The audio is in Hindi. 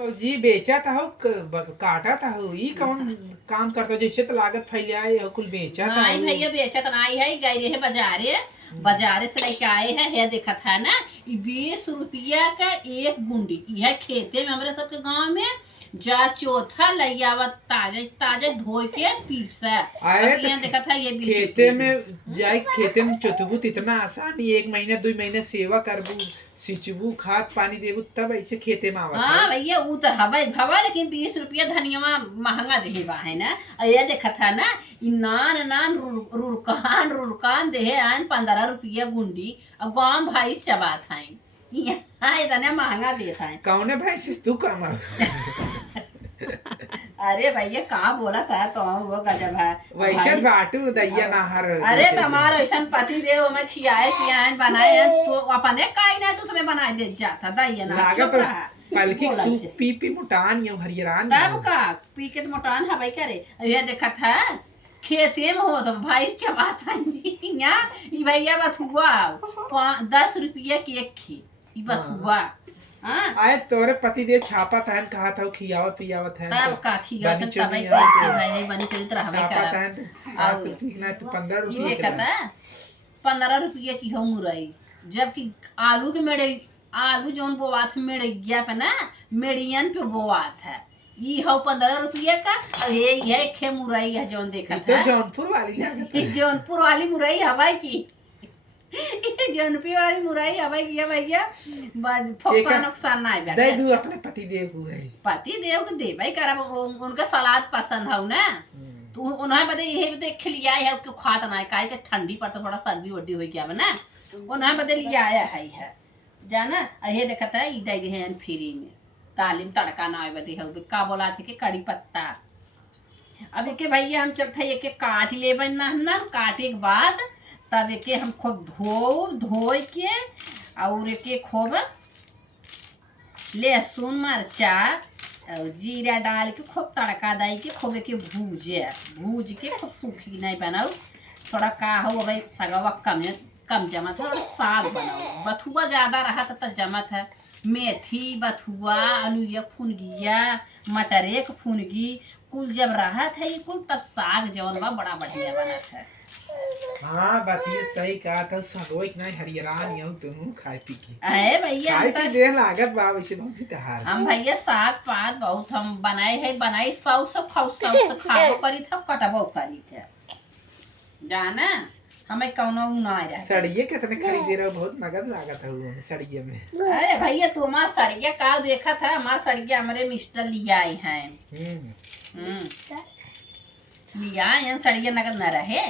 जी बेचा था हो काटा था हो ई कौन काम करता जैसे तो लागत फैले आए हो कुल बेचा था नहीं भैया बेचा तो नहीं है, गए रहे बाजारे, बाजारे से लेके आए हैं। है देखा था ना 20 रुपया का एक गुंडी। यह खेते में हमारे सबके गांव में जा चौथा लियावा ताजे ताजे धो के पीसा। आए अब यहाँ देखा था ये 20 खेते में जाए खेते में चोतबू इतना आसानी 1 महीना 2 महीने सेवा करबू सिंचबू खाद पानी देबू तब ऐसे खेते में आवत है। हाँ भैया वो तो हवा भवा, लेकिन 20 रुपया धनिया महंगा दे बा है ना। ये देखा था ना नान नान रुरकान रुरकान दे आन 15 रुपया गुंडी। अब गाँव भाई चबा था यहाँ इतना महंगा देता है। कौने भाई से तू कमा अरे भैया कहाँ बोला था तो वो गजब है वैसे बाटू दैया नाहर। अरे तुम्हारा ऐसा पति देव मैं खियाए पियाए बनाए तो अपने काई ना तो तुम्हें बनाए दे जाता दैया ना चुप रहा। पलकी सूप पी पी मोटान यो हरियरान तब का पी के तो मोटान हवाई करे। ये देखा था खेते में हो तो भाई चबाता नहीं भैया बथुआ 10 रुपया की एक खी बथुआ। आए तोरे पति दे छापा था कहा था खियावत पियावत है तब का खियावत तब कैसे भाई बनी चरित्र हमें करा। और ना तो 15 रुपया ये देखा था 15 रुपया की हो मुरई, जबकि आलू के मेड़े आलू जौन बोआत मेड़िया पे ना मेड़ियन पे बोआत है ये हो 15 रुपया का। और ये खे मुरई है जौन देखा था जौनपुर वाली जौनपुर वाली मुरई हवाई की जौनपुर वाली मुरई हवाई की भैया नुकसान नुकसान ना दे दू अपने पति देव को है पति देव को दे भाई करब उनका सलाद पसंद हो ना तो उन्हें बदे यही बदे खिलिया है क्यों खाता ना काहे के ठंडी पर तो थोड़ा सर्दी वर्दी हो गया ना उन्हें बदे लिया आया है जाना। ये देखा था दे दे हैं फ्री में तालीम तड़का ना आए बदे है का बोला थे कि कड़ी पत्ता। अब एक भैया हम चलते एक काट ले ना काटे के बाद तब एक हम खूब धो के और एक खूब लहसुन मरचा और जीरा डाल के खूब तड़का दाई के खूब एक भूज के खूब सूखी नहीं बनाओ थोड़ा का हो भाई सगवा कम जमत है और साग बनाओ। बथुआ ज्यादा रहा तो जमत है मेथी बथुआ आलू फुनगिया मटर एक फुनगी कुल जब रहा था ये कुल तब साग जवन बा बड़ा बढ़िया बनत है। हाँ बात ये सही कहा था सगो इतना हरियरान यू तुम खाए पी के अरे भैया खाए पी दे लागत बा वैसे बहुत त्योहार हम भैया साग पात बहुत हम बनाए है बनाई सौ खाओ करी था कटबो करी थे जाना हमें कौनो ना रहा। सड़िए कितने खरीदे रहो बहुत नगद लागत है वो सड़िए में। अरे भैया तुम्हारा सड़िया का देखा था हमारा सड़िया हमारे मिस्टर लिया आए हैं लिया सड़िया नगद न रहे।